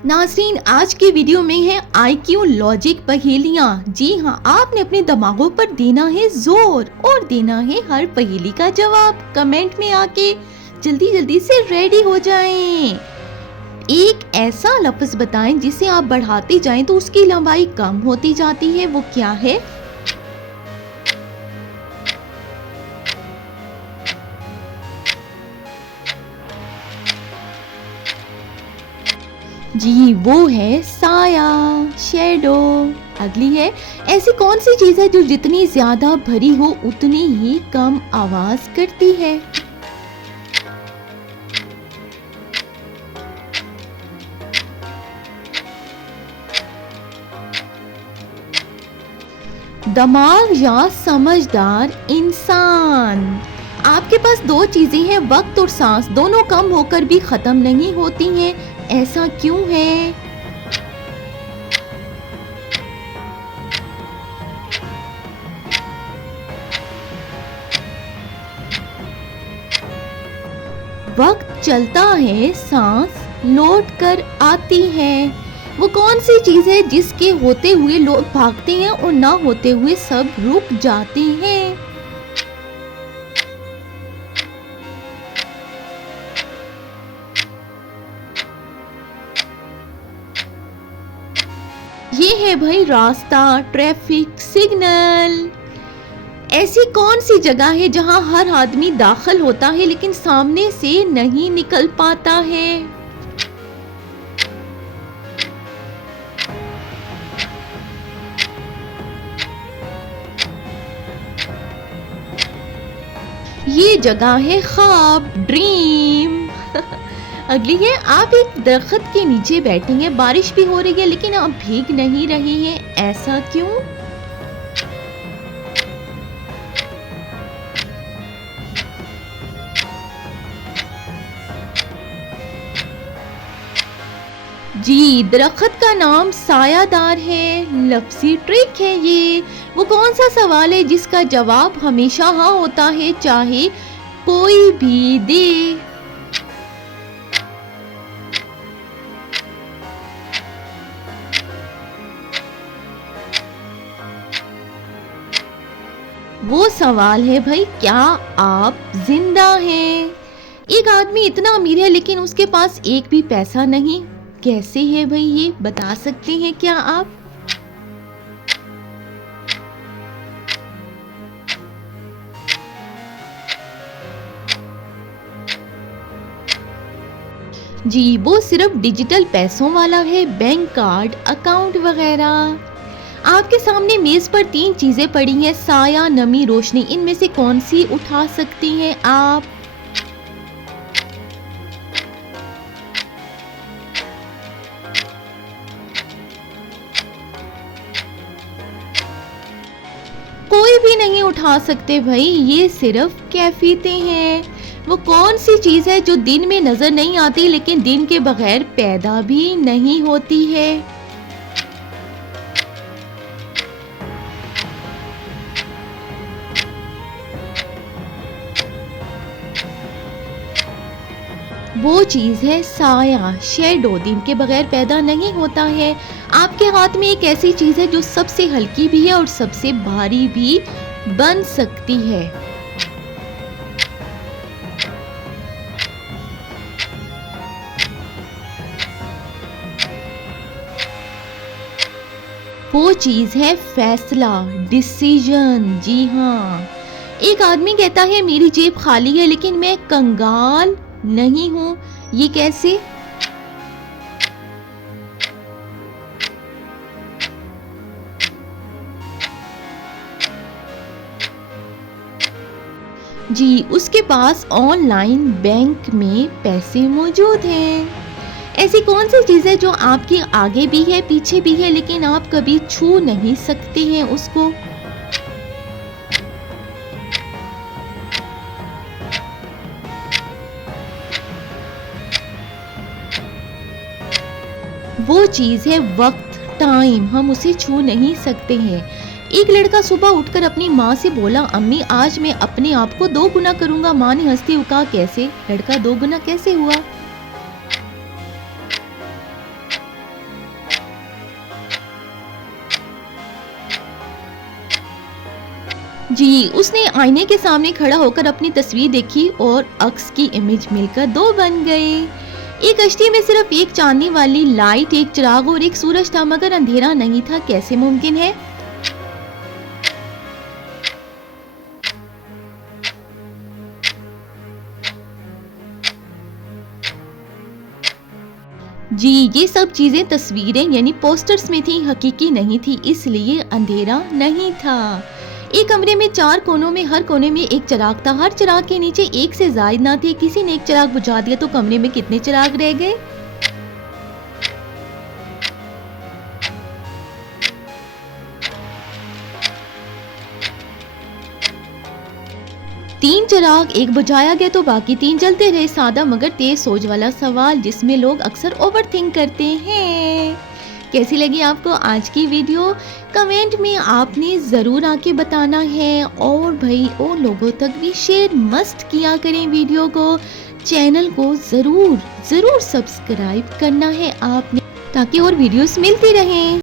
नाज़रीन, आज के वीडियो में है आईक्यू लॉजिक पहेलियाँ। जी हाँ, आपने अपने दिमागों पर देना है जोर और देना है हर पहेली का जवाब। कमेंट में आके जल्दी जल्दी से रेडी हो जाएं। एक ऐसा लफ्ज बताएं जिसे आप बढ़ाते जाएं तो उसकी लंबाई कम होती जाती है, वो क्या है? जी, वो है साया, शैडो। अगली है, ऐसी कौन सी चीज है जो जितनी ज्यादा भरी हो उतनी ही कम आवाज करती है? दिमाग या समझदार इंसान। आपके पास दो चीजें हैं, वक्त और सांस, दोनों कम होकर भी खत्म नहीं होती हैं। ऐसा क्यों है? वक्त चलता है, सांस लौट कर आती है। वो कौन सी चीज है जिसके होते हुए लोग भागते हैं और ना होते हुए सब रुक जाते हैं? ये है भाई रास्ता, ट्रैफिक सिग्नल। ऐसी कौन सी जगह है जहां हर आदमी दाखिल होता है लेकिन सामने से नहीं निकल पाता है? ये जगह है ख्वाब, ड्रीम। अगली है, आप एक दरख्त के नीचे बैठे हैं, बारिश भी हो रही है लेकिन आप भीग नहीं रहे हैं। ऐसा क्यों? जी, दरख्त का नाम सायादार है। लफ्ज़ी ट्रिक है ये। वो कौन सा सवाल है जिसका जवाब हमेशा हाँ होता है, चाहे कोई भी दे? वो सवाल है भाई, क्या आप जिंदा हैं? एक आदमी इतना अमीर है लेकिन उसके पास एक भी पैसा नहीं। कैसे है भाई ये, बता सकते हैं क्या आप? जी, वो सिर्फ डिजिटल पैसों वाला है, बैंक कार्ड, अकाउंट वगैरह। आपके सामने मेज पर तीन चीजें पड़ी हैं, साया, नमी, रोशनी। इनमें से कौन सी उठा सकती हैं आप? कोई भी नहीं उठा सकते भाई, ये सिर्फ कैफियतें हैं। वो कौन सी चीज है जो दिन में नजर नहीं आती लेकिन दिन के बगैर पैदा भी नहीं होती है? वो चीज है साया, शैडो, दिन के बगैर पैदा नहीं होता है। आपके हाथ में एक ऐसी चीज है जो सबसे हल्की भी है और सबसे भारी भी बन सकती है। वो चीज है फैसला, डिसीजन। जी हाँ, एक आदमी कहता है मेरी जेब खाली है लेकिन मैं कंगाल नहीं हूं। ये कैसे? जी, उसके पास ऑनलाइन बैंक में पैसे मौजूद हैं। ऐसी कौन सी चीज है जो आपके आगे भी है, पीछे भी है लेकिन आप कभी छू नहीं सकते हैं उसको? वो चीज है वक्त, टाइम। हम उसे छू नहीं सकते हैं। एक लड़का सुबह उठकर अपनी माँ से बोला, अम्मी आज मैं अपने आप को 2 गुना करूंगा। माँ ने हंसते हुए कहा, कैसे? लड़का 2 गुना कैसे हुआ? जी, उसने आईने के सामने खड़ा होकर अपनी तस्वीर देखी और अक्स की इमेज मिलकर दो बन गए। एक कश्ती में सिर्फ एक चांदनी वाली लाइट, एक चिराग और एक सूरज था, मगर अंधेरा नहीं था। कैसे मुमकिन है? जी, ये सब चीजें तस्वीरें यानी पोस्टर्स में थी, हकीकी नहीं थी, इसलिए अंधेरा नहीं था। एक कमरे में 4 कोनों में हर कोने में एक चिराग था। हर चिराग के नीचे एक से ज्यादा ना थे। किसी ने एक चिराग बुझा दिया तो कमरे में कितने चिराग रह गए? तीन चिराग, एक बुझाया गया तो बाकी 3 जलते रहे। सादा मगर तेज सोच वाला सवाल जिसमें लोग अक्सर ओवरथिंक करते हैं। कैसी लगी आपको आज की वीडियो? कमेंट में आपने ज़रूर आके बताना है, और भाई और लोगों तक भी शेयर मस्त किया करें वीडियो को। चैनल को ज़रूर सब्सक्राइब करना है आपने, ताकि और वीडियोस मिलती रहें।